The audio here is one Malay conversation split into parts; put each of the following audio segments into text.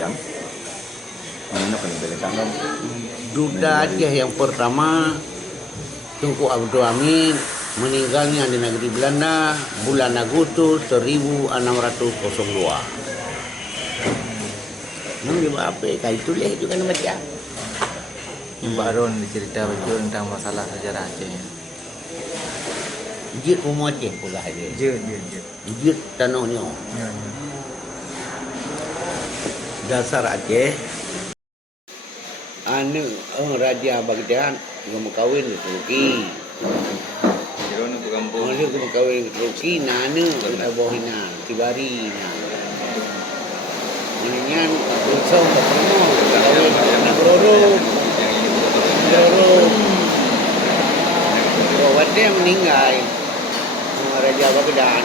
yang mana paling bela sangam Duda Aceh yang pertama Tunku Abdul Amin meninggalnya di negeri Belanda bulan Agustus 1602. Nang dia apa? Kali tulis juga nama dia. Baru dicerita betul tentang masalah sejarah Aceh. Jit rumah Aceh pula dia. Je. Jit tanahnya. Ya. Dasar Aceh. Anu Raja Baghdad yang berkahwin di Turki. Jeron untuk kampung Dia berkahwin di Turki, nana Abohina, Kibari. Ininya unsur pertama berkahwin dengan Berorong. Bawa dia meninggal. Raja Baghdad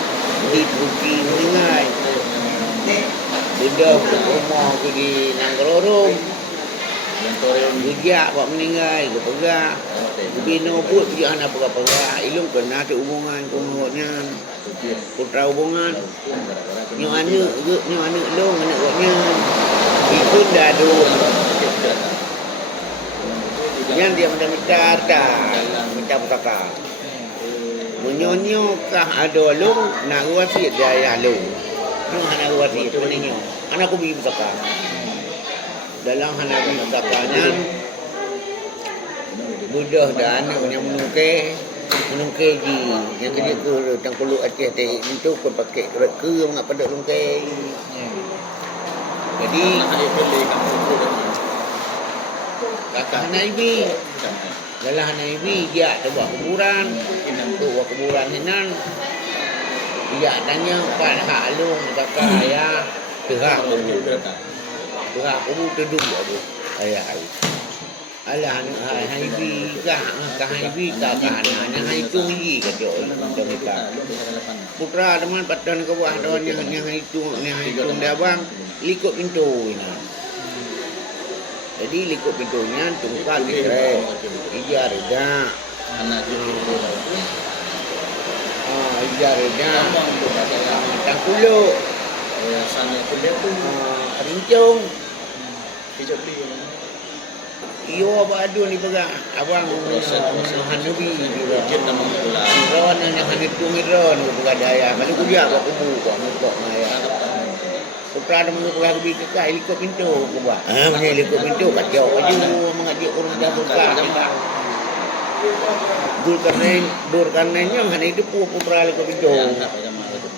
di Turki meninggal. Sudah rumah aku di Nanggororong. Dia buat meninggal, dia pegang. Bina pun dia anak pegang-pegang. Ilmu kena ada hubungan kemudiannya. Putra hubungan. Nyo anak long anak buatnya. Ikut dah tu. Yang dia mencar macam pusaka. Menyonyo kah ada long nak wasit dia ayah long. Anak wasit menenyo. Anak aku pergi pusaka. Dalam hanabi pusakanya budah dan anak yang menungkai di yang kerja ke Tangkuluk Aceh itu pun pakai ke mengapa pada lungkai. Jadi kakak Naibi dalam Naibi dia ada buat kuburan buat kuburan hinan dia tanya Pak Hak Long kakak ayah terah berak umur terduk aku ayah alah haibi kah haibi tak anaknya itu ni kata orang mereka putra teman patan ke bawah don yang itu dia bang likut pintu ini jadi likut pintunya tungkal dikrek ijar dah anak ijar dah Tangkuluk sana kuliah tu rincung iyo apa adu ni pegang abang Hanubi juga Ron yang Hanitung Ron pegang daya kalau kuliah buat kubu buat mukok maya putra ada mengukur lebih kekal ikut pintu aku buat mana ikut pintu kacau aja mengajak orang dah buka Dulkarnain yang hanya hidup putra ikut pintu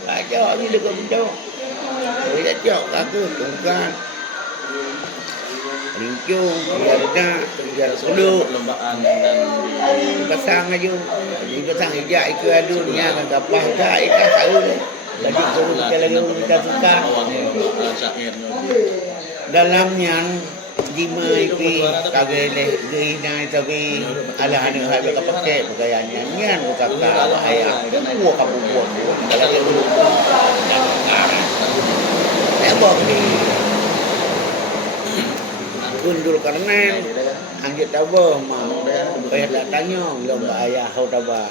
kacau ni ikut pintu dia cakap kaku tungkan rincung, biar kuluk dipasang aja dipasang hijak ikut adunya kan kapah tak ikat tahu jadi guru kita lagi kita suka dalamnya jima ipi kagele geina tapi ala hanu habi kapake pakaiannya nyan utaka bahaya buah kamu buah kalau dia dulu tembok ni gundul karena anggit tabah mau bayar tak tanya lomba ayah kau tabah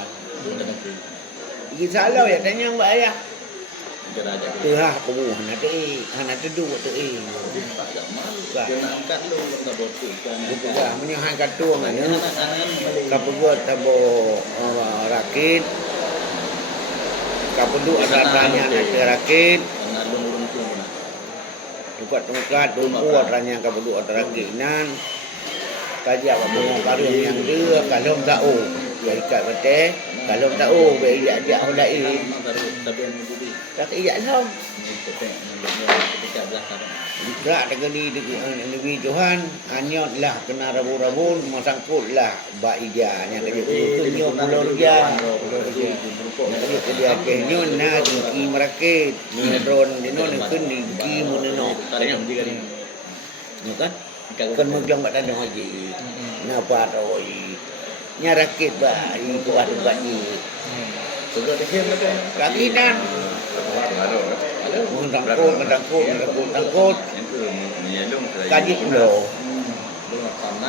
iki salah ya tanya mbak ayah Tuh kamu anak tu dua tu bukan menyahan katung anu kapegot tabo rakit kapedu ada tanya nak rakit buka tongkat tumpu adanya kapedu ada rakitan kajak kamu karung yang dia kalau tahu ikat betul kalau tahu dia ajak ulai tak iya lah. Jika dengan Nabi Tuhan anyot lah kena rabu-rabu masangkut lah bak ija yang kerja itu pulau dia yang kerja dia kenyon na di merakit menron di non kun di muneno kan kan meglang bak tanah haji napa roi nyarakit ba di buat bani sudah rakitan Mendangkut kaji pulau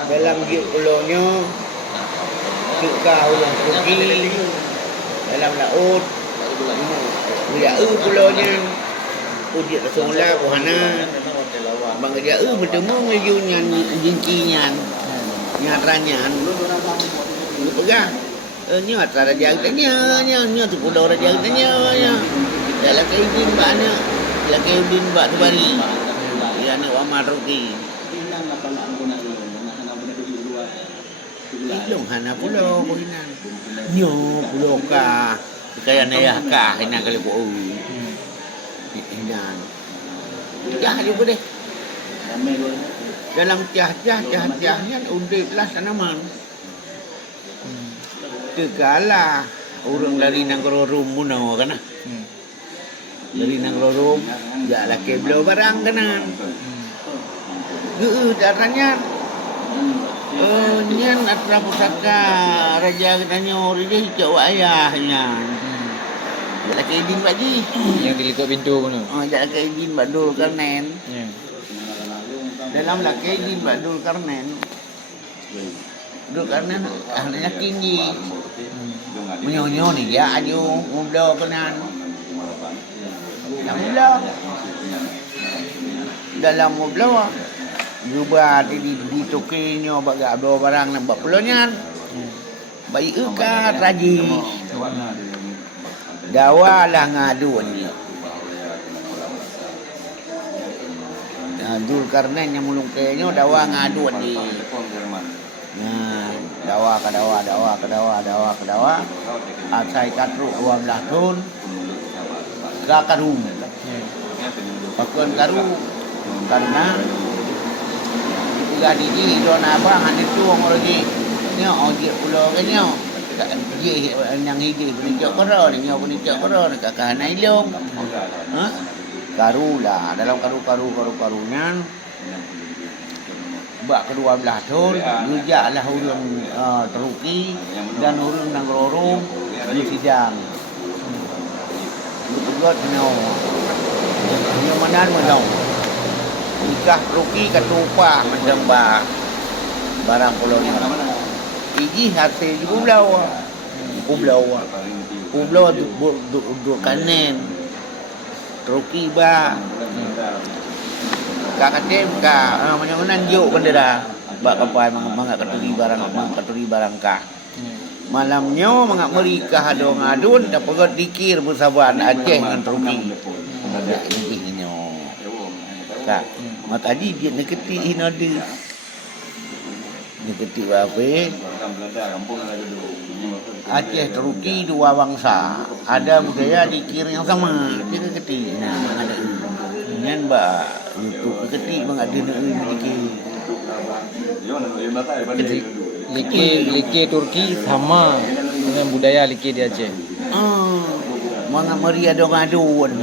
dalam dia pulaunya juga ulang pergi dalam laut dia pulaunya ujian semula buhana bang dia bertemu mejunya jinkinya nyaranya lu pegang ni atas raja tanya nya tu pulau raja tanya nya dalam kaidin bana dalam kaidin bak tubari ya ni Muhammad Ruki ilung hana pulau kuinan nyo pulau ka kaya naya ka hina kali ko hinan jah juga deh dalam cah-cahnya undiplah tanaman kegala urang dari nang rorum muno kana dari nang rorum ya laki beliau barang kana darahnya nyan atra pusaka raja katanya ori dia hijau ayahnya laki din baji Yang dilikut pintu pun tu. laki din badul karnen dalam laki din badul karnen ahlnya tinggi menyonyo ni ya aju ngublo kenan dalam ngublo juga di tokinya baga abdo barang nak buat pelonyan bayi uka raji dawa lah ngaduan ni Dul Karnen yang mulung kayaknya dawa ngaduan di nah dawa asai katru 12 tahun karu pakon karu karena tiga didi don abang ane tuang lagi nyo ojek pulau ke nyo je yang hiji punicok koro nyo punicok koro kakak nailong ha karu lah dalam karunya bak ke-12 tahun rujaklah urang teruki dan urang nang rorong di sidang betul nyo manan mo nikah teruki katupa macam barang pulau ni iji hasil pulau du kanen teruki ba kakatem ka manyangunan juk bendera bak kapai mangak katuri barang ka malamnya mangak merikah adong adun da pegot dikir bersaban Aceh dengan teruki ini ka makadi dia neketi hinode neketi babe Aceh teruki dua bangsa ada budaya dikir yang sama dia neketi nah ada nyan ba YouTube keti bang ada Like Turki sama dengan budaya like di Aceh. Mga Maria dong aduan.